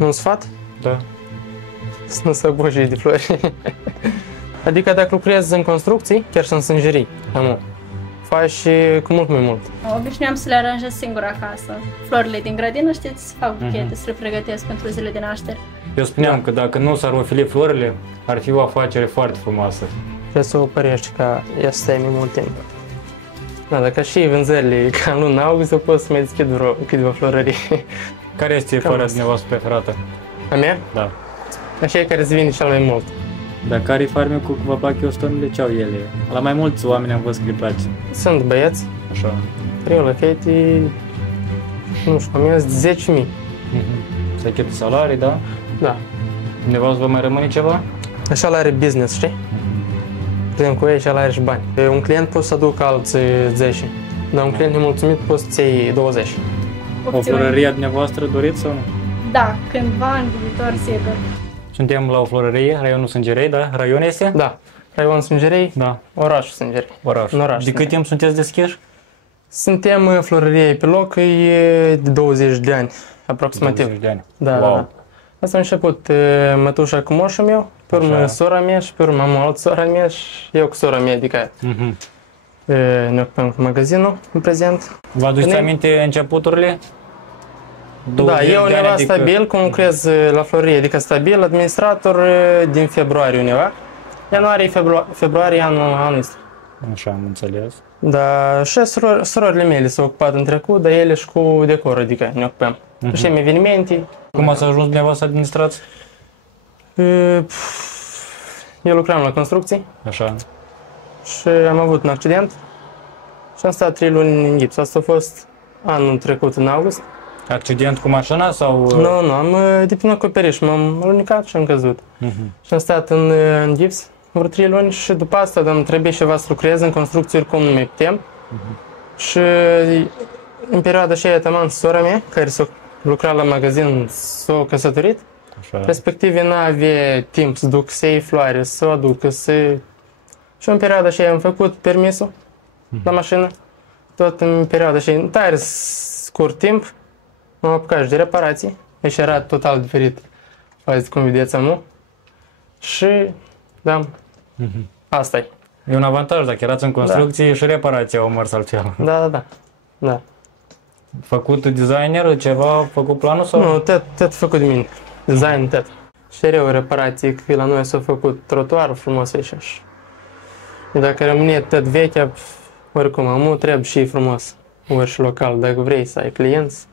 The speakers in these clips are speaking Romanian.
Un sfat? Da. Să nu se buji de flori. Adică dacă lucrezi în construcții, chiar și în sângerii, faci cu mult mai mult. Obișnuiam să le aranjez singur acasă. Florile din grădină, știți, fac buchete, să le pregătesc pentru zile de naștere. Eu spuneam că dacă nu s-ar ofili florile, ar fi o afacere foarte frumoasă. Trebuie să o părești ca ea să stai mai mult timp. Da, dacă și vânzările ca în luna august, eu pot să mai deschid vreo câteva florării. Care este floarea dumneavoastră preferată? A mea? Da. Așa e care se vinde cel mai mult. Dar care e farmecul cu vă plac eu stonele, ce au ele? La mai mulți oameni am văzut că îi place. Sunt băieți, Așa. eu la fete, nu știu, am 10.000. Se achită salarii, da? Da. Dumneavoastră vă mai rămâne ceva? Așa are business, știi? Client cu ei și ăla are și bani. Un client poți să aducă alți 10, dar un client nemulțumit poți să-ți iei 20. O florărie a dumneavoastră doriți sau nu? Da, cândva în viitor, sigur. Suntem la o florărie, raionul Sângerei, da? Raion este? Da. Raion Sângerei, Da. orașul Sângerei. Orașul. În oraș. De cât timp sunteți deschiși? Suntem florărie pe loc, e de 20 de ani, aproximativ. 20 de ani. Da, Wow. da. Asta a început mătușa cu moșul meu, pe urmă Așa. sora mea și pe urmă am o altă sora mea și eu cu sora mea, adică ne ocupăm cu magazinul în prezent. Vă aduceți Ne- aminte începuturile? Da, 20 eu de ani, undeva adică- stabil, cum lucrez la florărie, adică stabil, administrator din februarie undeva. Ianuarie, februarie anul ăsta. Așa, am înțeles. Da, și surorile mele s-au ocupat în trecut, dar ele și cu decor, adică ne ocupăm. Și evenimente. Cum ați ajuns dumneavoastră să administrați? Eu lucram la construcții Așa. și am avut un accident și am stat 3 luni în gips. Asta a fost anul trecut, în august. Accident cu mașina sau... Nu, am de pe un acoperiș, m-am alunecat și am căzut. Și am stat în gips vreo 3 luni și după asta am trebuit ceva să lucrez în construcții, oricum nu mai putem. Și în perioada aceea taman sora mea, care s-a lucrat la magazin, s-a căsătorit. Așa. Respectiv, n-avea timp să duc să iei floare, să o aducă, să... Și în perioada aceea am făcut permisul la mașină. Tot în perioada aceea, în tare scurt timp, m-am apucat și de reparații. Deci era total diferit față cum vedeți amul. Și, da, asta e. E un avantaj, dacă erați în construcție și reparația o măr altceva. Da. Făcut designer, ceva, făcut planul sau? Nu, tot făcut de mine. Design, tot. Și erau reparații, că la noi s-a făcut trotuarul frumos așa. Și dacă rămâne tot vechea, oricum, amul trebuie și frumos. Ori și local, dacă vrei să ai clienți.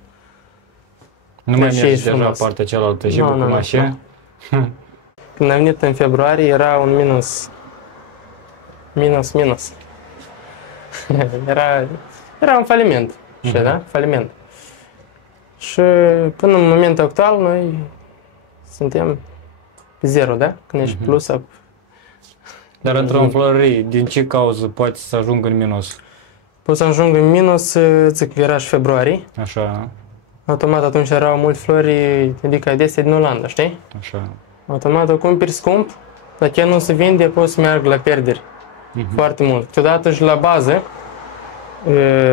Nu mai și mergi ești deja frumos. partea cealaltă și Nu, cu nu, mașină? Când am venit în februarie, era un minus. Era un faliment. Și, da? Faliment. Și până în momentul actual, noi suntem pe zero, da? Când ești plus up. Dar într-o florărie, din ce cauză poate să ajungă în minus? Poți să ajung în minus, zic că era și februarie. Așa, Automat atunci erau multe flori, adică adesea din Olanda, știi? așa. Automat o cumperi scump, dacă nu se vinde, poți să meargă la pierderi. Foarte mult. Câteodată și la bază,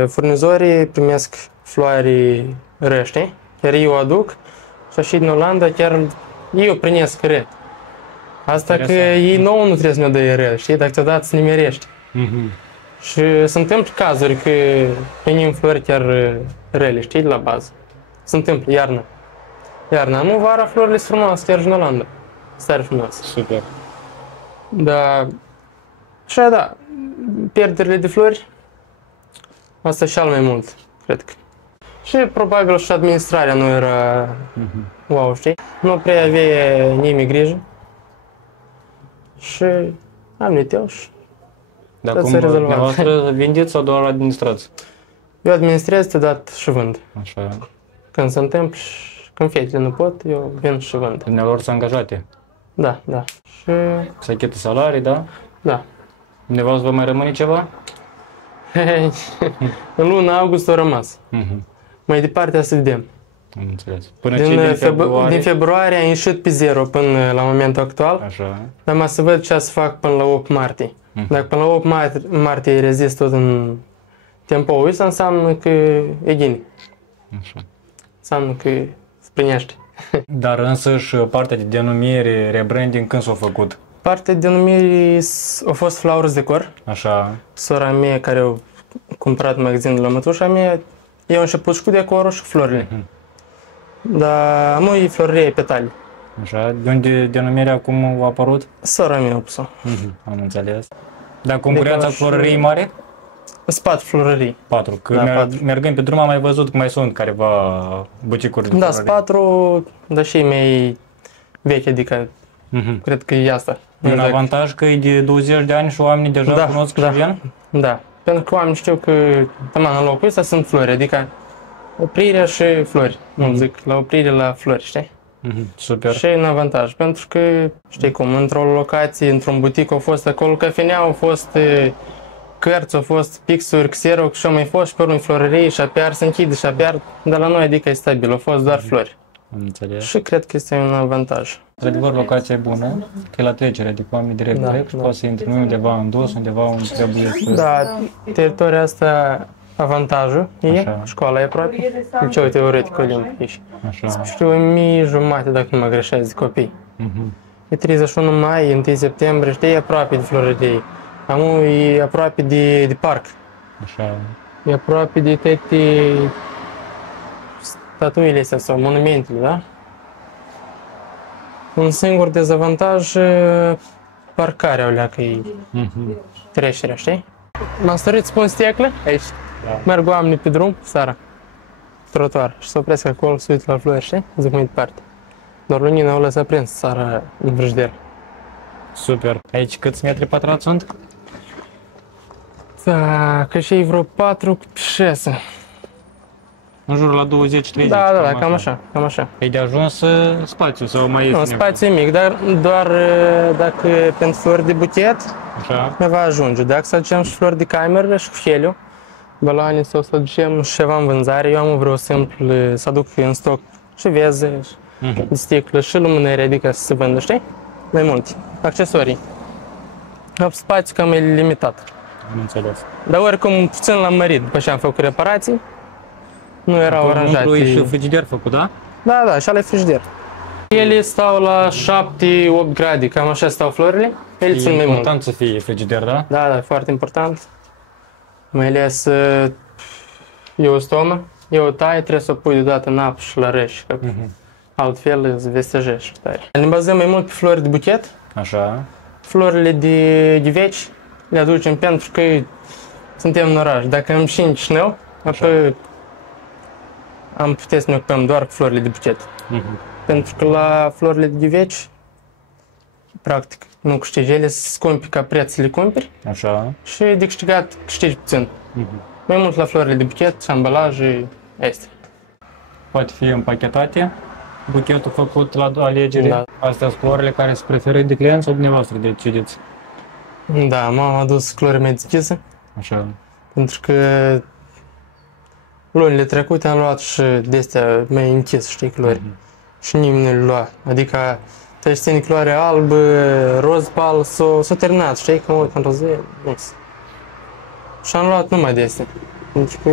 furnizorii primesc floare ră, știi? Chiar eu o aduc și așa din Olanda chiar eu primesc ră. Asta că ei nouă nu trebuie să ne dă ră, știi? Dacă câteodată să nimerești. Și se întâmplă cazuri că primim flori chiar rele, știi, de la bază. Se întâmplă, iarna. Iarna, nu vara, florile sunt frumoase, chiar și în Olanda. Stare frumoase. Super. Da. Și da, pierderile de flori, asta și al mai mult, cred că. Și probabil și administrarea nu era wow, știi? Nu prea avea nimeni grijă. Și am venit eu și Dar tot cum s-a rezolvat. dumneavoastră vindeți sau doar administrați? eu administrez, te dat și vând. Așa. Când se întâmplă și când fetele nu pot, eu vin și vând. Dumneavoastră sunt angajate. Da. Și Să achită salarii, da? da. Dumneavoastră vă mai rămâne ceva? În luna august a rămas. Mai departe să vedem. Am înțeles. Până din februarie? Din februarie a ieșit pe zero până la momentul actual. Așa. Dar mă să văd ce să fac până la 8 martie. Dacă până la 8 martie rezist tot în timpul ăsta, înseamnă că e gine. Așa. Înseamnă că se prinește. Dar însăși partea de denumire, rebranding, când s-a făcut? Partea de denumire a fost Flowers Decor. Așa. Sora mea care a cumpărat magazinul la mătușa mea, eu am început și cu decorul și cu florile. Dar nu e florărie petale. Așa. De unde denumirea acum a apărut? Sora mea a pus-o. Am înțeles. Dar concurența Decor cu florării mare? Spate florării. 4. Că Da, 4. mergând pe drum am mai văzut că mai sunt careva buticuri de Da, florării. 4, dar și mai vechi, adică cred că e asta. E un Exact. avantaj că e de 20 de ani și oamenii deja Da, cunosc da. și vin? Da, pentru că oamenii știu că taman în locul ăsta sunt flori, adică oprirea și flori, nu zic, la oprire la flori, știi? Super. Și e un avantaj, pentru că, știi cum, într-o locație, într-un butic, au fost acolo cafenea, au fost cărți, au fost pixuri, Xerox și au mai fost și pe urmă florărie și apar se închide și apar, dar la noi adică e stabil, au fost doar flori. Am înțeles. Și cred că este un avantaj. Într-adevăr, locația e bună, că e la trecere, adică oamenii direct Da, trec și da. poate să intre undeva în dos, undeva unde trebuie să... Da, teritoriul asta, avantajul e, Așa. școala e aproape, liceul teoretic Olimpic. Așa. Știu, 1.500 dacă nu mă greșesc de copii. E 31 mai, 1 septembrie, știi, e aproape de florărie. Amu e aproape de parc, Așa. e aproape de toate statuile astea sau monumentele, da? Un singur dezavantaj, parcarea alea, că e trecerea, știi? M-am stărit să pun stecle aici, merg oamenii pe drum, seara, trotuar, și se opresc acolo, se uită la flori, știi? Zic mai departe. Doar lumina o lăsat prins seara în frigider. Super. Aici câți metri pătrați sunt? Da, că și vreo 4-6. În jur la 20-30. Da, cam așa, cam așa. E de ajuns spațiu sau mai este Nu, nevoie? spațiu e mic, dar doar dacă pentru flori de buchet Așa. ne va ajunge. Dacă să aducem și flori de cameră și cu heliu, baloane sau să aducem și ceva în vânzare, eu am vreo simplu să aduc în stoc și veze, de sticlă și lumânări, adică să se vândă, știi? Mai multe. Accesorii. Spațiu cam e limitat. Am înțeles. Dar oricum puțin l-am mărit după ce am făcut reparații. Nu erau Acolo aranjate. umplu e și frigider făcut, da? Da, și ala e frigider. Ele stau la 7-8 grade, cam așa stau florile. Ele țin E mai mult. important să fie frigider, da? Da, foarte important. Mai ales e o stomă, e o taie, trebuie să o pui deodată în apă și la rece, că altfel îți vestejești tare. Ne bazăm mai mult pe flori de buchet. Așa. Florile de veci le aducem pentru că suntem în oraș. Dacă am 5 șneu, apoi am putea să ne ocupăm doar cu florile de buchet. Pentru că la florile de veci, practic, nu câștigi, ele se scumpi ca preț să le cumperi Așa. și de câștigat câștigi puțin. Mai mult la florile de buchet și ambalaje este. Poate fi împachetate. Buchetul făcut la alegere. Da. Astea sunt florile care sunt preferate de clienți sau dumneavoastră decideți? Da, m-am adus flori mai deschise, Așa. pentru că lunile trecute am luat și de-astea mai închis, știi, culori. Și nimeni nu le lua. Adică te ține culoare albă, roz pal, s-o terminat, știi, că mă uit în roze, nu. Și am luat numai de-astea. Deci că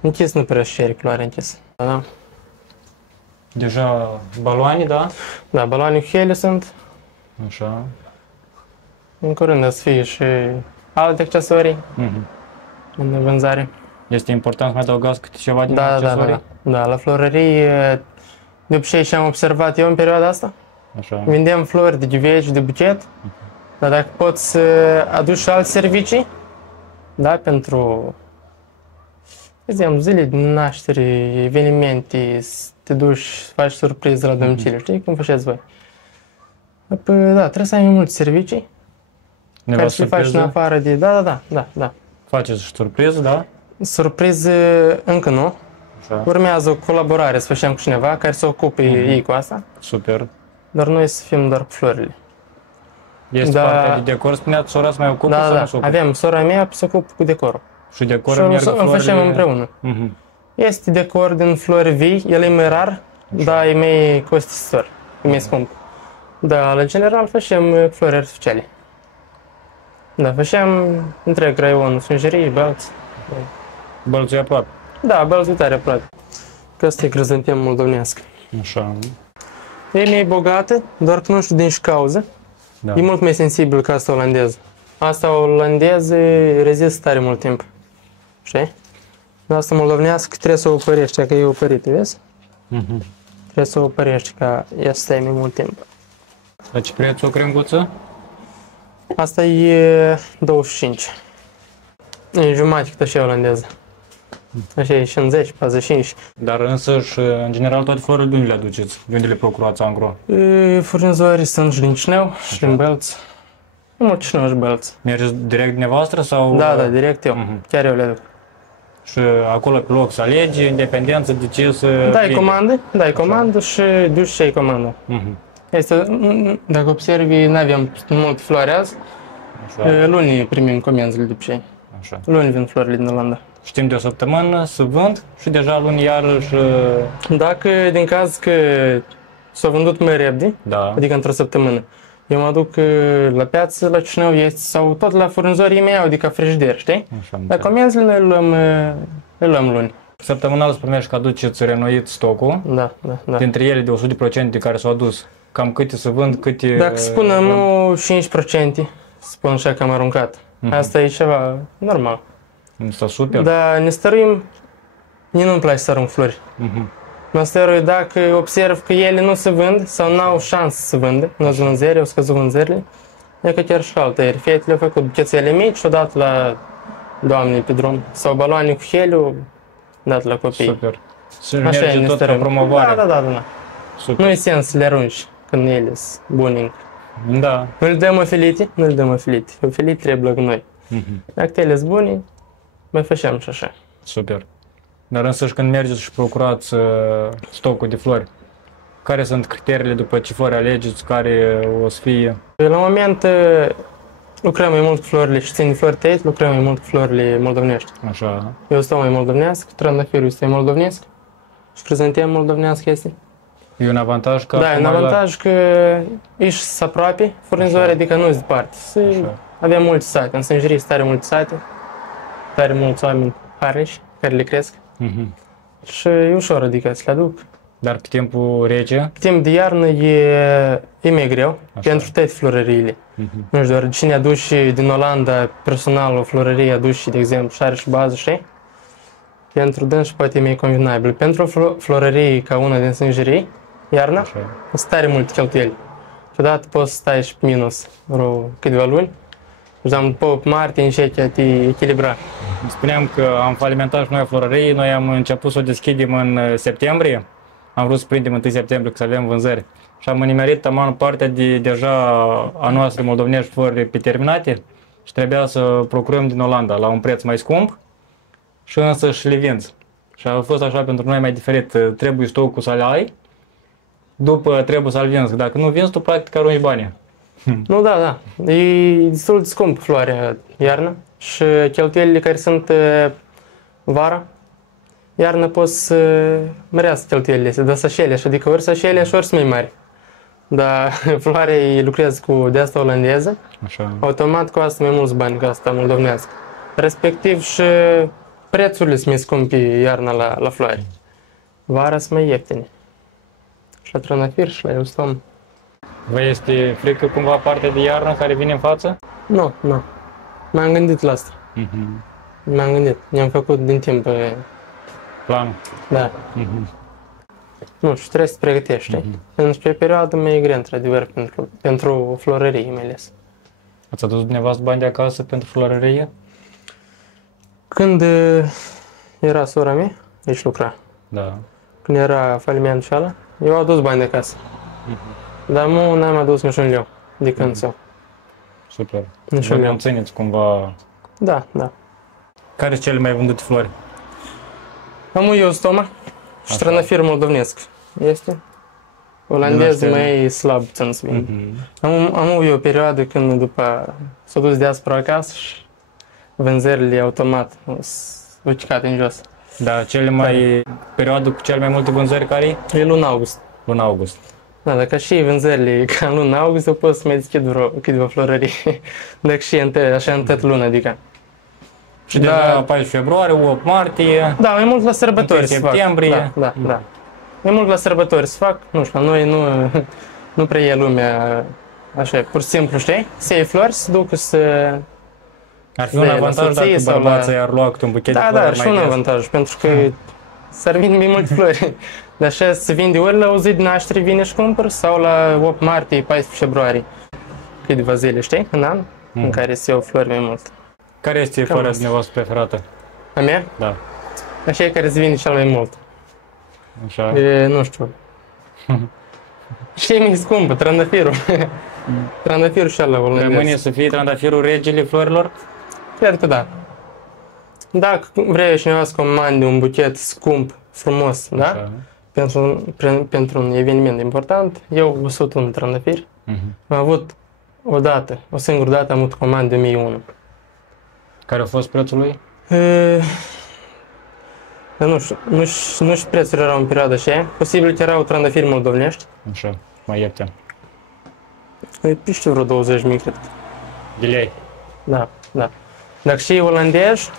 închis nu prea și culoare închis. Da. Deja baloane, da? Da, baloane cu heliu sunt. Așa. În curând o să fie și alte accesorii în vânzare. Este important să mai adăugați câte ceva din Da, accesorii? da, la florărie, de obicei ce am observat eu în perioada asta, Așa. vindem flori de ghiveci, de buchet, dar dacă poți să aduci și alte servicii, da, pentru, de exemplu, zile de naștere, evenimente, să te duci, să faci surpriză la domiciliu, știi cum faceți voi? Apoi, da, trebuie să ai mai multe servicii, care să le faci în afară de, da. Faceți și surpriză, da? Surpriză încă nu. Așa. Urmează o colaborare să facem cu cineva care să ocupe ei cu asta, Super. dar noi să fim doar cu florile. Este Da. partea de decor, spuneați, sora se mai ocupă sau nu se ocupă? Avem sora mea se ocupă cu decorul. Și decor Și merg o florile... facem împreună. Este decor din flori vii, el e mai rar, dar e mai costisitor, e mai scump. Dar, la general, facem flori artificiale. Da, facem întreg raion, sângerii, bălți. Bălțul e aproape. Da, bălți tare aproape. Că asta e crezântem moldovenească. Așa. E mai bogată, doar că nu știu din ce cauză. Da. E mult mai sensibil ca asta olandeză. Asta olandeză rezistă tare mult timp. Știi? Dar asta moldovnească trebuie să o opărești, că e opărită, vezi? Trebuie să o opărești ca ea să stai mai mult timp. La ce preț o crenguță? Asta e 25. E jumătate cât așa olandeză. Așa e 50, 45. Dar însă și în general toate florile de unde le aduceți? De unde le procurați angro? Furnizorii sunt și din Chișinău și din Bălți. Nu, Chișinău și Bălți. Mergeți direct dumneavoastră sau? Da, direct eu. Chiar eu le duc. Și acolo pe loc să alegi, independență de ce să... Dai comandă și duci și ai comandă. Este, dacă observi, nu avem mult floare azi. Luni primim comenzile de obicei. Așa. Luni vin florile din Olanda. Știm de o săptămână să vând și deja luni iarăși... Dacă din caz că s-au vândut mai repede, Da. adică într-o săptămână, eu mă duc la piață, la Chișinău este, sau tot la furnizorii mei, adică frigider, știi? Așa, Dar comenzile le luăm luni. săptămânal îți primești că aduceți renoit stocul. Da. Dintre ele de 100% de care s-au adus. Cam câte să vând, câte... Dacă spunem 5%, spun așa că am aruncat. Asta e ceva normal. Asta super. Dar ne stăruim, mie nu-mi place să arunc flori. Mă stărui dacă observ că ele nu se vând sau n-au șansă să vândă, nu sunt vânzări, au scăzut vânzările, e că chiar și altă ieri. Fetele au făcut buchețele mici și o dat la doamnei pe drum. Sau baloane cu heliu, dat la copii. Super. Să Așa merge ne tot pe stărăm. promovare. Da. Super. Nu e sens să le arunci când ele sunt bune. Da. Nu le dăm ofelite? Nu le dăm ofelite. Ofelite trebuie la noi. Dacă ele sunt bune, mai facem și așa. Super. Dar însăși când mergeți și procurați stocul de flori, care sunt criteriile după ce flori alegeți, care o să fie? La moment lucrăm mai mult cu florile și țin de flori tăiți, lucrăm mai mult cu florile moldovnești. Așa. Eu stau mai moldovnească, trandafirul este moldovnesc și crizantem moldovnească este. E un avantaj că... Da, e un avantaj că ești să aproape furnizoare, adică nu-s departe. Avem multe sate, în sângerie tare multe sate, tare mulți oameni harnici care le cresc. Și e ușor, adică să le aduc. Dar pe timpul rece? Pe timp de iarnă e mai greu, pentru toate florăriile. Nu știu, doar cine aduce din Olanda personal o florărie, aduce, de exemplu, șare și bază, știi? Pentru dânsi poate e mai convenabil. Pentru o florărie ca una din sângerie, iarna, sunt tare multe cheltuieli. Și odată poți să stai și pe minus vreo câteva luni. Și după 8 martie începi a te echilibra. Spuneam că am falimentat și noi o florărie, noi am început să o deschidem în septembrie. Am vrut să prindem 1 septembrie, că să avem vânzări. Și am nimerit taman partea de deja a noastră moldovnești flori pe terminate și trebuia să procurăm din Olanda la un preț mai scump și însă și le vinzi. Și a fost așa pentru noi mai diferit. Trebuie stocul să le ai, după trebuie să-l vinzi. Dacă nu vinzi, tu practic arunci banii. Nu, da. E destul de scump floarea iarna și cheltuielile care sunt vara, iarna poți să mărească cheltuielile, să dă sășeleș, adică ori sășeleș, ori sunt mai mari. Dar floarea lucrează cu de asta olandeză, Așa. automat costă mai mulți bani ca asta moldovnească. Respectiv și prețurile sunt mai scumpe iarna la floare. Vara sunt mai ieftine. Și la trandafir și la eustom. Vă este frică cumva partea de iarnă care vine în față? Nu. M-am gândit la asta. M-am gândit. Ne-am făcut din timp Plan. Da. Nu știu, trebuie să te pregătești. Pentru că e o perioadă mai grea, într-adevăr, pentru florărie mai ales. Ați adus dumneavoastră bani de acasă pentru florărie? Când era sora mea, aici lucra. Da. Când era falimentul și ala, eu am adus bani de acasă. Dar nu n-am adus niciun leu de când eu. Super. Niciun Vă leu. mențineți cumva... Da. Care sunt cele mai vândute flori? Am eu stoma și trandafir moldovnesc. Este. Olandez mai slab, țin să vin. Am eu o perioadă când după s-a dus diaspora acasă și vânzările automat s-au ucicat în jos. Da, perioada cu cele mai multe vânzări care E luna august. Luna august. Da, dacă și vânzările ca în luna august, eu pot să mai deschid câteva florării. Dacă și așa în tot luna, adică. Și de la 14 februarie, 8 martie... Da, mai mult la sărbători se fac. septembrie. Da. e mult la sărbători se fac, nu știu, la noi nu prea e lumea așa, pur și simplu, știi? Se iei flori, se duc să... Ar fi un avantaj dacă bărbații ar lua câte un buchet de flori Da, mai și un des. avantaj, pentru că s-ar vinde mai multe flori. Dar așa se vinde ori la o zi de naștere vine și cumpăr, sau la 8 martie, 14 februarie. Câteva zile, știi, în an, în care se iau flori mai mult. Care este floarea dumneavoastră preferată? A mea? Da. Așa e care se vinde cel mai mult. Așa. Nu știu. Și e mai scumpă, trandafirul. Trandafirul și ala olandez. Rămâne să fie trandafirul regele florilor? Cred că da. Dacă vrei cineva să comande un buchet scump, frumos, da? Așa. Pentru un eveniment important, eu 101 trandafiri. Am avut o singură dată am avut comandă de 1001. Care a fost prețul lui? Dar nu știu prețurile erau în perioada aceea. Posibil că erau trandafiri moldovenești. Așa, mai ieftin. Știu vreo 20 mii, cred. De lei. Da. Dacă și olandezi,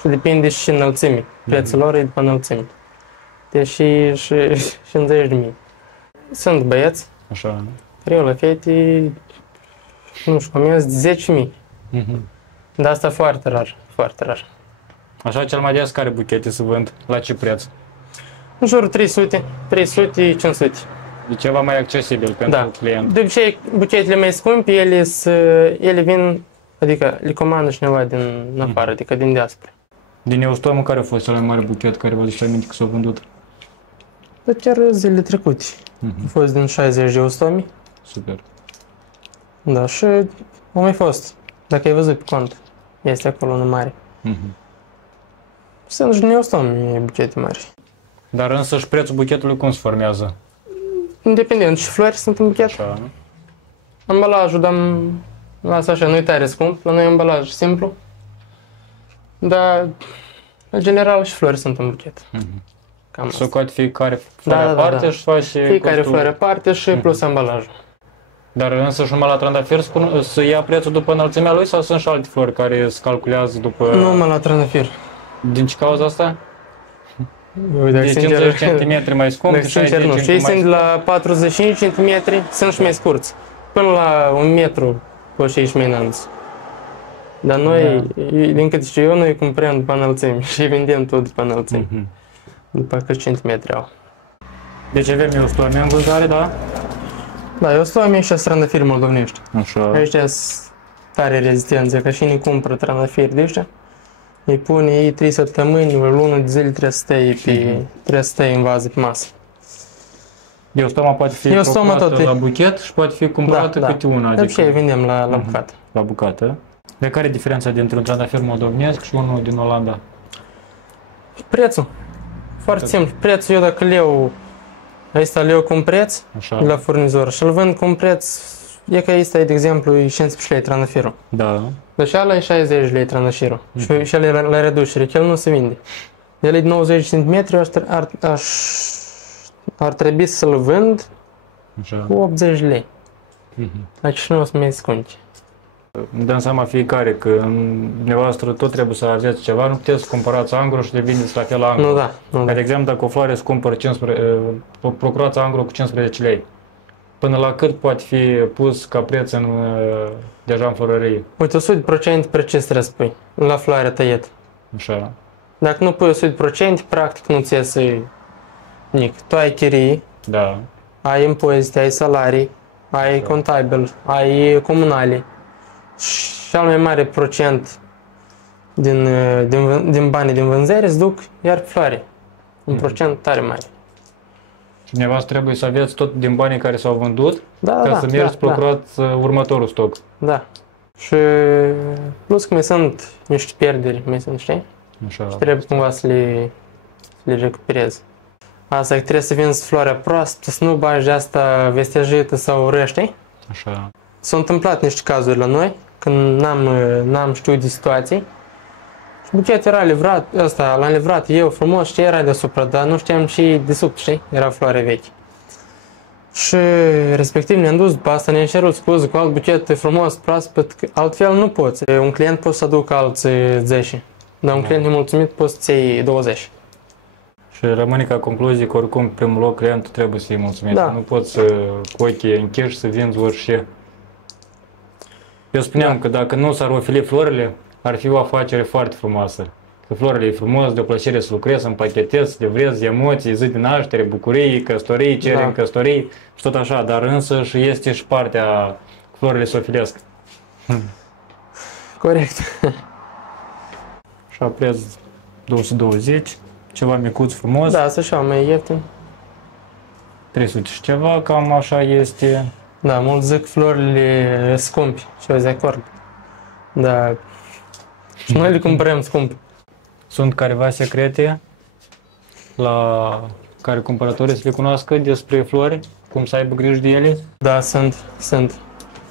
și depinde și înălțimii. Prețul lor e după înălțime. Deci și 50 de mii. Sunt băieți, Așa. care eu la fete, nu știu, comenzi 10.000. Dar asta foarte rar, foarte rar. Așa, cel mai des care buchete se vând? La ce preț? În jurul 300, 500. E ceva mai accesibil pentru client. De obicei, buchetele mai scumpe, ele vin, adică le comandă cineva din afară, adică din diaspora. Din Eustomul, care a fost cel mai mare buchet care vă aduceți aminte că s-a vândut? Dar chiar zilele trecute. A fost din 60 de eustomi. Super. Da, și au mai fost. Dacă ai văzut pe cont, este acolo unul mare. Sunt și din eustomi buchete mari. Dar însă și prețul buchetului cum se formează? Independent, și flori sunt în buchet. Așa. Ambalajul, lasă așa, nu-i tare scump, la noi e ambalaj simplu. Dar, în general, și flori sunt în buchet. Cam Să asta. scoate fiecare floare aparte și face Fiecare costul. flori aparte și plus ambalajul. Dar însă și numai la trandafir să ia prețul după înălțimea lui sau sunt și alte flori care se calculează după... Numai la trandafir. Din ce cauza asta? Uite, De 50 cm mai scump, Dacă de sincer 60 nu, cm și ei mai sunt la 45 cm, sunt și mai scurți. Până la 1 metru poți și mai înalți. Dar noi, din câte știu eu, noi cumpărăm după înălțimi și vindem tot după înălțimi. După câți centimetri au. Deci avem eustomi în vânzare, da? Da, eu stau mie și trandafiri moldovenești. Așa. Ăștia sunt tare rezistență, că cine cumpără trandafiri de ăștia, îi pune ei 3 săptămâni, o lună de zile trebuie să stai în vază pe masă. Eustoma poate fi Eustoma procurată tot e. la buchet și poate fi cumpărată câte una. De obicei vindem la bucată. La bucată. De care e diferența dintre un trandafir moldovenesc și unul din Olanda? Prețul. Foarte simplu. Prețul eu dacă le iau cu un preț Așa. la furnizor și îl vând cu un preț, e că este, de exemplu, e 15 lei trandafirul. Da. Deci ăla e 60 lei trandafirul și el e la reducere, că el nu se vinde. El e de 90 cm, ar trebui să-l vând Așa. cu 80 lei. Deci nu o să mai scunci. Îmi dăm seama fiecare că dumneavoastră tot trebuie să aveți ceva, nu puteți să cumpărați angro și le vindeți la fel angro. Nu da, nu da. De exemplu, dacă o floare îți cumpără procurați angro cu 15 lei, până la cât poate fi pus ca preț deja în florărie? Uite, 100% precis trebuie să pui la floarea tăiet. Așa. Dacă nu pui 100%, practic nu-ți iese nic. Tu ai chirii, Da. ai impozite, ai salarii, ai contabil, ai comunale. Și cel mai mare procent din banii din vânzare îți duc iar pe floare. Un procent tare mare. Și dumneavoastră trebuie să aveți tot din banii care s-au vândut Da, să mergi să procurați următorul stoc. Da. Și plus că mai sunt niște pierderi, știi? Așa. Și trebuie cumva să le recuperez. Asta că trebuie să vinzi floarea proastă, să nu bagi de asta vestejită sau ură, știi? Așa. S-au întâmplat niște cazuri la noi, când n-am știut de situații. Și buchetul era livrat, l-am livrat eu frumos, știi, era deasupra, dar nu știam și de sub, știi? Era floare vechi. Și respectiv ne-am dus după asta, ne-am cerut scuze cu alt buchet frumos, proaspăt, că altfel nu poți. Un client poate să aducă alți 10, dar un client nemulțumit poți să iei 20. Și rămâne ca concluzie că oricum primul loc clientul trebuie să-i mulțumești. Da. Nu poți cu ochii închiși să vinzi orice. Eu spuneam că dacă nu s-ar oferi florile, ar fi o afacere foarte frumoasă. Că florile e frumos, de o plăcere să lucrezi, să împachetezi, să livrezi emoții, zi de naștere, bucurii, căsătorii, cereri în căsătorii și tot așa, dar însă și este și partea florile se ofilesc. Corect. Și preț 220, ceva micuț frumos, Da, să așa, mai ieftin. 300 și ceva, cam așa este. Da, mulți zic florile scumpi și eu zic acord. Da. Și noi le cumpărăm scump. Sunt careva secrete la care cumpărătorii să le cunoască despre flori, cum să aibă grijă de ele? Da, sunt.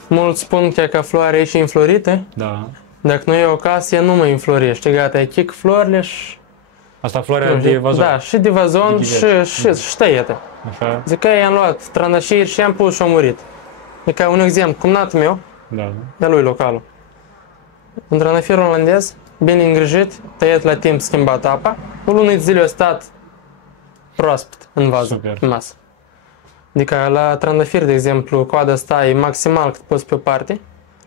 Mulți spun că floarea e și înflorită. Da. Dacă nu e o casă, ea nu mai înflorește. Gata, e chic florile și... Asta floarea de vazon. Da, și de vazon și tăietă. Așa? Zic că i-am luat trandafiri și i-am pus și au murit. E ca un exemplu, cumnatul meu, Da. de lui localul. Un trandafir olandez, bine îngrijit, tăiat la timp, schimbat apa. O lună de zile a stat proaspăt în vază, Super. în masă. Adică la trandafir, de exemplu, coada asta e maximal cât poți pe o parte,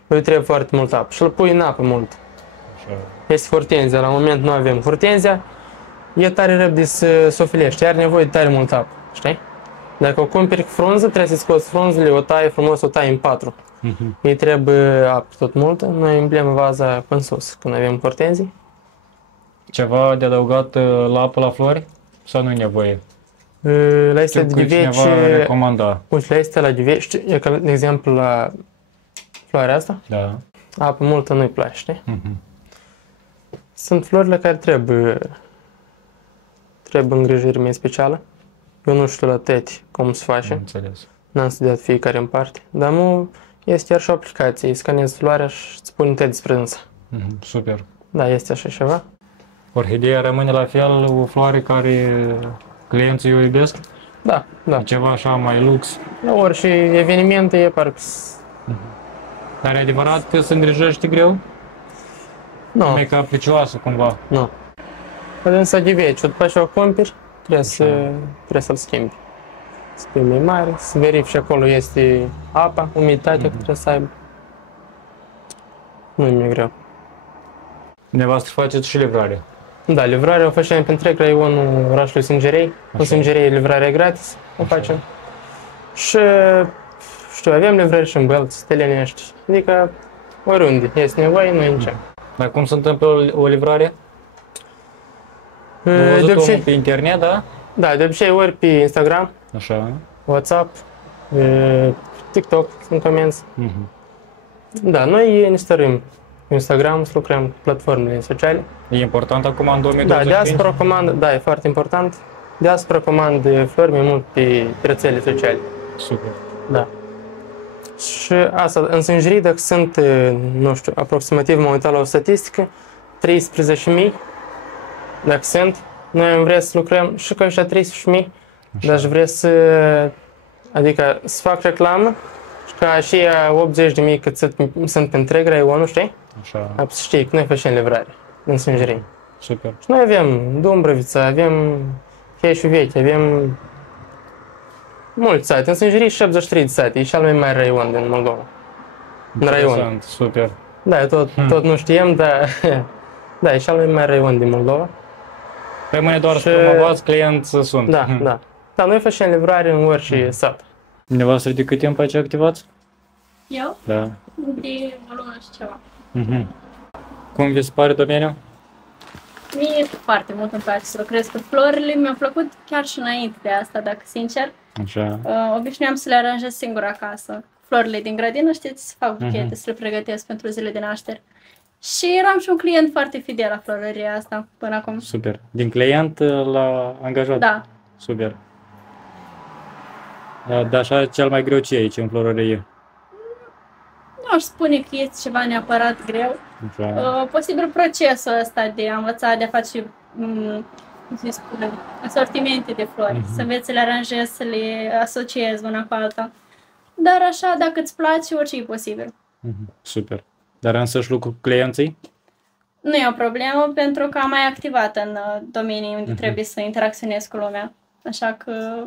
lui trebuie foarte mult apă și îl pui în apă mult. Așa. Este hortenzia, la moment nu avem hortenzia, e tare repede să o filești, are nevoie de tare mult apă, știi? Dacă o cumperi cu frunză, trebuie să scoți frunzele, o tai frumos, o tai în patru. Ei trebuie apă tot multă, noi îmblem vaza în sus, când avem hortenzii. Ceva de adăugat la apă la flori? Sau nu e nevoie? La astea de Știu că cineva ghiveci, recomanda. uite, la astea la ghiveci, știi, e ca, de exemplu, la floarea asta, Da. apă multă nu-i place, știi? Sunt florile care trebuie îngrijire mai specială. Eu nu știu la teti cum se face, Înțeles. n-am studiat fiecare în parte, dar nu este chiar și o aplicație, scanezi floarea și îți spune teti despre însă. Super. Da, este așa ceva. Orhideea rămâne la fel o floare care clienții o iubesc? Da, da. Ceva așa mai lux. La orice evenimente e parcă... Dar e adevărat că se îngrijește greu? Nu, E ca plicioasă cumva. nu. Însă ghiveciul, după ce o cumperi, trebuie să-l schimbi. Să fie mai mare, să verifici acolo este apa, umiditatea că trebuie să aibă. Nu e mai greu. Dumneavoastră faceți și livrare. Da, livrarea o facem pe întreg raionul orașului Sângerei. În Sângerei livrarea e gratis, o facem. Și, știu, avem livrări și în Bălți, Stelenești, adică oriunde este nevoie, noi încem. Dar cum se întâmplă o livrare? Am De văzut obicei, pe internet, da? da, de obicei ori pe Instagram, Așa. WhatsApp, TikTok, sunt comenzi. Da, noi ne stărim pe Instagram, să lucrăm cu platformele sociale. E important acum în Da, 2025? diaspora comandă, da, e foarte important. Diaspora comandă flori mai mult pe rețele sociale. Super. Da. Și asta, în sângerii, dacă sunt, nu știu, aproximativ, m-am uitat la o statistică, 13.000, dacă sunt, noi am vrea să lucrăm și cu ăștia 13.000, dar aș vrea să, adică să fac reclamă și ca și 80.000 cât sunt pe întreg raionul, știi? Așa. Să știi că noi facem livrare în sângerii. Super. Și noi avem Dumbrăvița, avem Cheșu Vechi, avem mulți sate. În Sângerii 73 de sate, e cel mai mare raion din Moldova. În raion. Interesant, super. Da, eu tot nu știam, dar da, e cel mai mare raion din Moldova. Rămâne doar Și- să promovați, clienți sunt. Da, da. Dar noi facem livrare în orice sat. Dumneavoastră de cât timp ați activați? Eu? Da. De o lună și ceva. Cum vi se pare domeniul? Mie foarte mult îmi place să lucrez cu florile, mi-a plăcut chiar și înainte de asta, dacă sincer. Așa. Obișnuiam să le aranjez singur acasă. Florile din grădină, știți, să fac buchete, să le pregătesc pentru zile de naștere. Și eram și un client foarte fidel la florăria asta până acum. Super. Din client la angajat? Da. Super. Dar așa cel mai greu ce e aici în florărie? Nu aș spune că este ceva neapărat greu. Așa. Posibil procesul ăsta de a învăța, de a face cum se spune, asortimente de flori, să înveți să le aranjezi, să le asociezi una cu alta. Dar așa, dacă îți place, orice e posibil. Super. Dar însă și lucru cu clienții? Nu e o problemă pentru că am mai activat în domenii unde trebuie să interacționez cu lumea. Așa că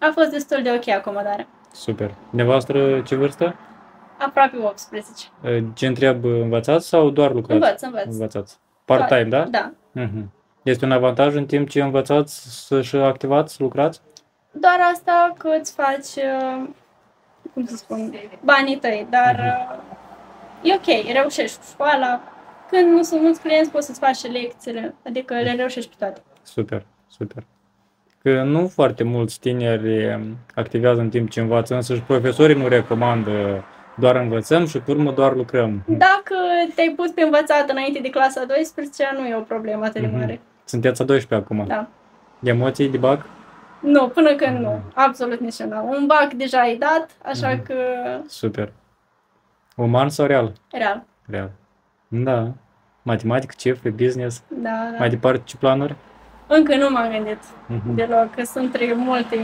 a fost destul de ok acomodarea. Super. Nevoastră ce vârstă? Aproape 18. Ce întreabă, învățați sau doar lucrați? Învăț. Învățați. Part-time, da? Da. Este un avantaj în timp ce învățați să-și activați, lucrați? Doar asta că îți faci, cum să spun, banii tăi, dar e ok, reușești cu școala. Când nu sunt mulți clienți, poți să-ți faci și lecțiile, adică le reușești pe toate. Super, super. Că nu foarte mulți tineri activează în timp ce învață, însă și profesorii nu recomandă doar învățăm și pe urmă doar lucrăm. Dacă te-ai pus pe învățat înainte de clasa 12, nu e o problemă atât de mare. Sunteți a 12 acum? Da. Emoții de bac? Nu, până când nu. Absolut nici nu. Un bac deja ai dat, așa că... Super. Uman sau real? Real. Real. Da. Matematică, cifre, business. Da. Mai departe, ce planuri? Încă nu m-am gândit deloc, că sunt multe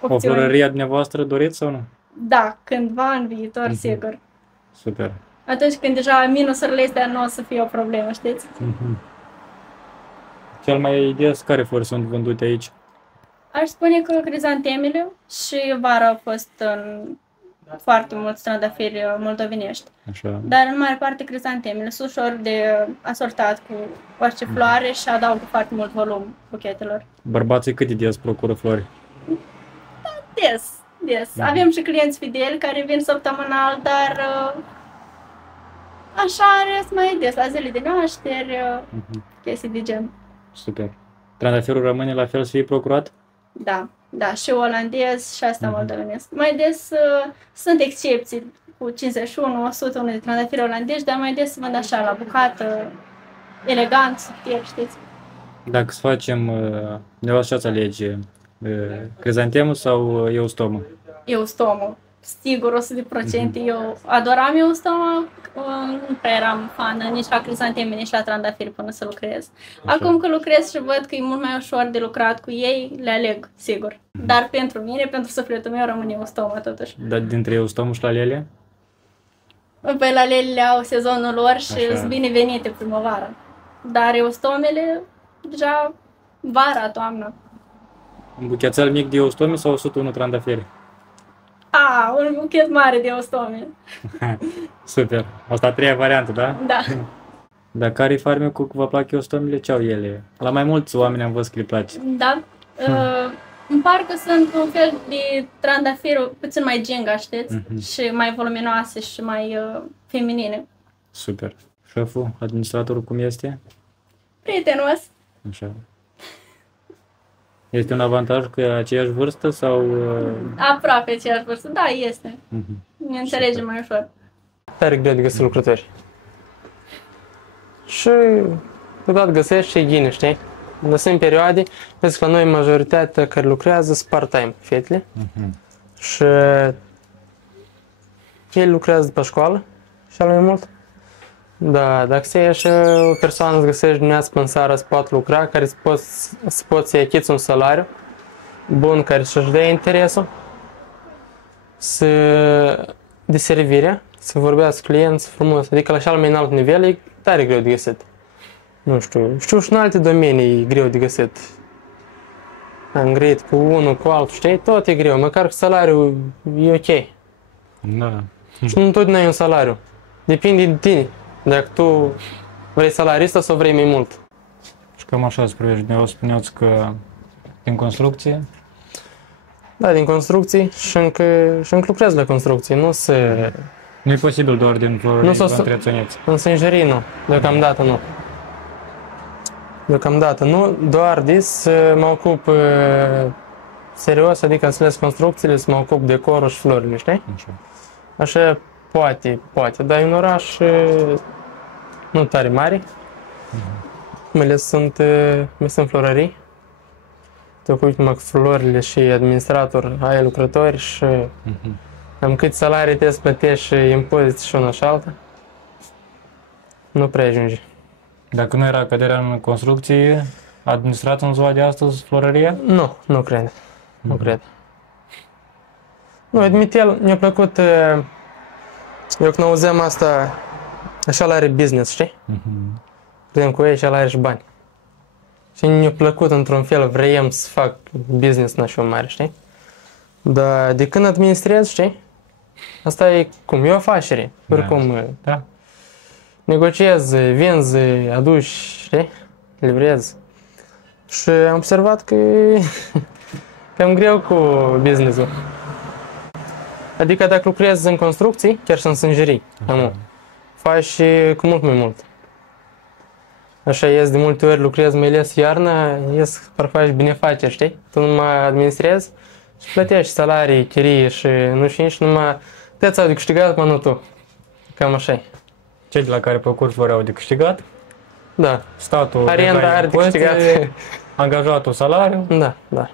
O opțiuni. florărie a dumneavoastră doriți sau nu? Da, cândva în viitor, sigur. Super. Atunci când deja minusurile astea nu o să fie o problemă, știți? Cel mai des care flori sunt vândute aici? Aș spune că crizantemele și vara au fost foarte mulți trandafiri moldovenești. Așa. Dar în mare parte crizantemele sunt ușor de asortat cu orice floare și adaugă foarte mult volum buchetelor. Bărbații cât de des procură flori? Des. Avem și clienți fideli care vin săptămânal, dar așa rest mai des, la zile de nașteri, chestii de gen. Super. Trandafirul rămâne la fel să fie procurat? Da, și olandez și asta moldovenesc. Mai des sunt excepții cu 51, 101 de trandafiri olandezi, dar mai des vând așa la bucată, elegant, subtil, știți? Dacă să facem, dumneavoastră ce-ați alege? Crizantemul sau eustomă? Eustomul. Sigur, 100%. Eu adoram eustoma, nu prea eram fană nici la crizanteme, nici la trandafiri până să lucrez. Acum că lucrez și văd că e mult mai ușor de lucrat cu ei, le aleg, sigur. Dar pentru mine, pentru sufletul meu, rămâne eustoma totuși. Dar dintre eustomul și lalele? Păi lalelele au sezonul lor și sunt binevenite primăvara. Dar eustomele, deja vara, toamna. Un buchețel mic de eustome sau 101 trandafiri? Un buchet mare de eustome. Super. Asta a treia variantă, da? Da. Dar care-i farmecul că vă plac eustomele? Ce au ele? La mai mulți oameni am văzut că le place. Da. În parcă sunt un fel de trandafiri puțin mai ginga, știți? Și mai voluminoase și mai feminine. Super. Șeful, administratorul cum este? Prietenos. Așa. Este un avantaj că e aceeași vârstă sau... Aproape aceeași vârstă. Da, este. Ne înțelegem mai ușor. Tare greu de găsit lucrători. Și câteodată găsești și ghine, știi? Dar sunt perioade, vezi că la noi majoritatea care lucrează sunt part-time, fetele. Și ei lucrează după școală, cel mai mult. Da, dacă se ieși o persoană îți găsești dimineața până seara să poată lucra, care să poți să-i achiți un salariu bun, care să-și dea interesul, de servire, să vorbească clienți frumos, adică la cel mai înalt nivel e tare greu de găsit. Nu știu și în alte domenii e greu de găsit. Îngrit cu unul, cu altul, știi, tot e greu, măcar că salariul e ok. Da. Și nu tot n-ai un salariu, depinde de tine. Dacă tu vrei salariista sau vrei mai mult. Și cam așa se privește. Dumneavoastră spuneați că din construcție? Da, din construcții și încă lucrez la construcții, Nu e posibil doar din florării vă întrețineți. în sângerii nu, deocamdată nu. Deocamdată nu, doar să mă ocup serios, adică să les construcțiile, să mă ocup decorul și florile, știi? Așa poate, dar e un oraș nu tare mare. Mai ales sunt florării. Te ocupi numai cu florile și administrator, ai lucrători și am cât salarii trebuie să plătești și impozite și una și alta. Nu prea ajunge. Dacă nu era căderea în construcții, administrat în ziua de astăzi florăria? Nu cred. Nu cred. Nu, admitel, mi-a plăcut, eu când auzeam asta așa are business, știi? Vedem cu ei și are și bani. Și ne-a plăcut într-un fel, vrem să fac business în așa mare, știi? Dar de când administrez, știi? Asta e cum, e o afacere. Oricum, Da. negociez, vinzi, aduci, știi? Livrez. Și am observat că e cam greu cu business-ul. Adică dacă lucrezi în construcții, chiar și în sângerii, faci cu mult mai mult. Așa ies de multe ori, lucrez mai ales iarna, ies, parcă faci binefaceri, știi? Tu numai administrezi și plătești salarii, chirii și nu știu, și numai te-ți au de câștigat, mă, nu tu. Cam așa e. Cei de la care procuri vor au de câștigat, Da. statul Arenda are de câștigat. angajatul salariu. Da, da.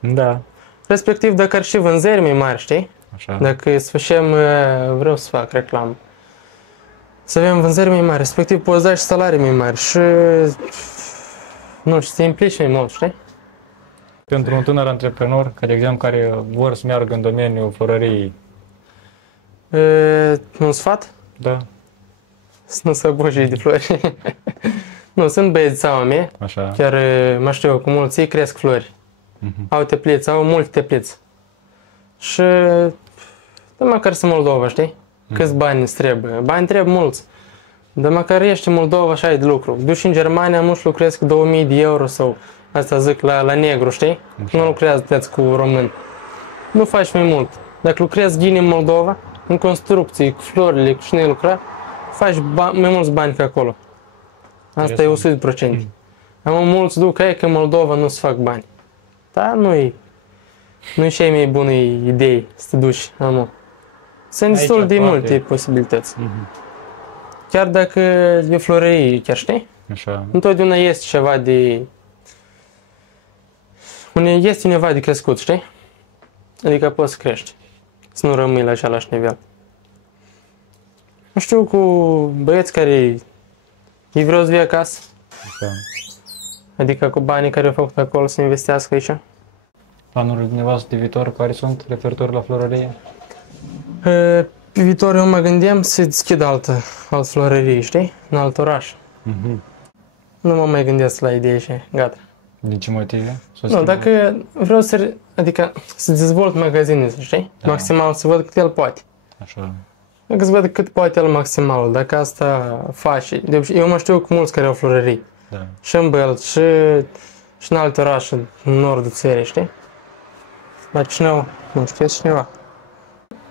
Da. Respectiv, dacă ar și vânzări mai mari, știi? Așa. Dacă să facem, vreau să fac reclamă, să avem vânzări mai mari, respectiv poți da și salarii mai mari și, nu știu, să te implici mai mult, știi? Pentru un tânăr antreprenor, ca de exemplu, care vor să meargă în domeniul florăriei, Un sfat? da, Să nu se abuși de flori. Nu, sunt băieți țaua mea, așa, chiar mă știu, cu mulți ei cresc flori. Au tepliți, au multe tepliți. Și, dar măcar să Moldova, știi? Câți bani îți trebuie? Bani trebuie mulți. Dar măcar ești în Moldova, așa e de lucru. Duci în Germania, mulți lucrezi cu 2000 de euro sau, asta zic, la negru, știi? Nu lucrează toți cu români. Nu faci mai mult. Dacă lucrezi ghini în Moldova, în construcții, cu florile, cu cine lucra, faci mai mulți bani ca acolo. Asta e 100%. Am mulți duc că în Moldova nu se fac bani. Da, nu-i cea mai bună idee să te duci, amu. Sunt destul de multe posibilități. Chiar dacă e florărie, chiar știi? așa, Întotdeauna este ceva de... Este undeva de crescut, știi? Adică poți să crești. Să nu rămâi la același nivel. Nu știu, cu băieți care îi vreau să vii acasă. așa. Adică cu banii care au făcut acolo să investească aici. Planurile dumneavoastră de viitor care sunt referitor la florărie? Pe viitor eu mă gândeam să deschid altă florărie, știi? În alt oraș. Nu mă mai gândesc la idei și gata. Din ce motive? Nu, dacă vreau adică să dezvolt magazinul, știi? Da. Maximal, să văd cât el poate. Așa. Dacă să văd cât poate el maximal, dacă asta face. Eu mă știu cu mulți care au florării. Da. Și în Belt, și în alte orașe, în nordul țării, știi? La Cineu, nu știu, este cineva.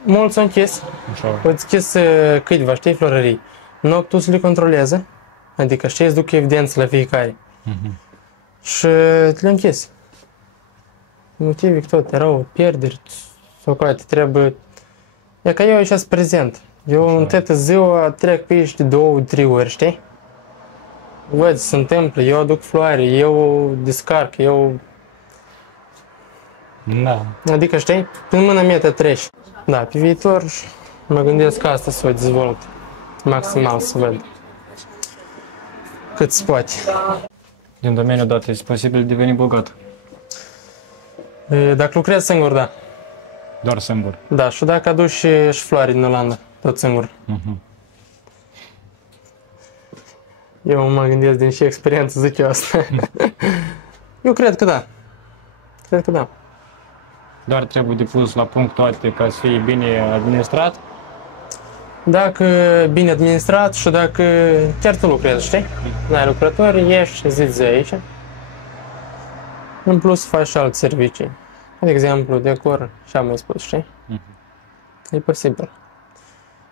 Mulți au închis, Așa. au deschis câteva, știi, florării. Nu tu să le controleze, adică știi, îți duc evidență la fiecare. Și le-am închis. Motivic tot, erau pierderi, sau poate trebuie... E ca eu aici sunt prezent. Eu în toată ziua trec pe aici de 2-3 ori, știi? Văd ce se întâmplă, eu aduc floare, eu descarc, eu... Da. Adică, știi, prin mâna mea te treci. Da, pe viitor mă gândesc că asta să o dezvolt maximal, să văd cât se poate. Din domeniul dat, este posibil deveni bogat. Dacă lucrez singur, da. Doar singur. Da, și dacă aduci și floare din Olanda, tot singur. Eu mă gândesc din și experiență, zic eu asta. Eu cred că da. Cred că da. Doar trebuie de pus la punct toate ca să fie bine administrat. Dacă bine administrat și dacă chiar tu lucrezi, știi? N-ai lucrători, ieși, zici aici. În plus faci și alte servicii. De exemplu, decor, și am mai spus, știi? E posibil.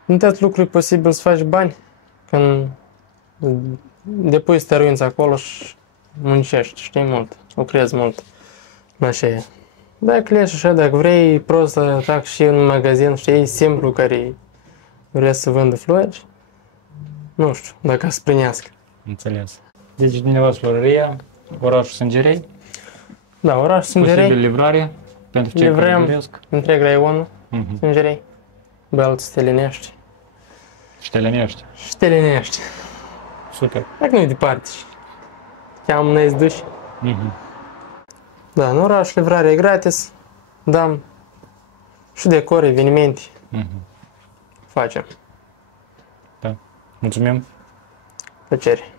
Nu tot lucru e posibil să faci bani când depui stăruința acolo și muncești, știi, mult, lucrezi mult. Așa e. Dacă leși așa, dacă vrei prost să atac și în magazin, știi, simplu care vrea să vândă flori, nu știu, dacă să primească. Înțeles. Deci dumneavoastră florăria, orașul Sângerei, Da, orașul Sângerei, posibil livrare pentru cei care livrăm doresc. întreg raionul Sângerei, Belt, Stelinești Și Telenești. și Stelinești. Super. Dacă nu-i departe, cheamă ne duși. Da, în oraș livrare e gratis, dăm și decor, evenimente, facem. Da. Mulțumim! Plăcere!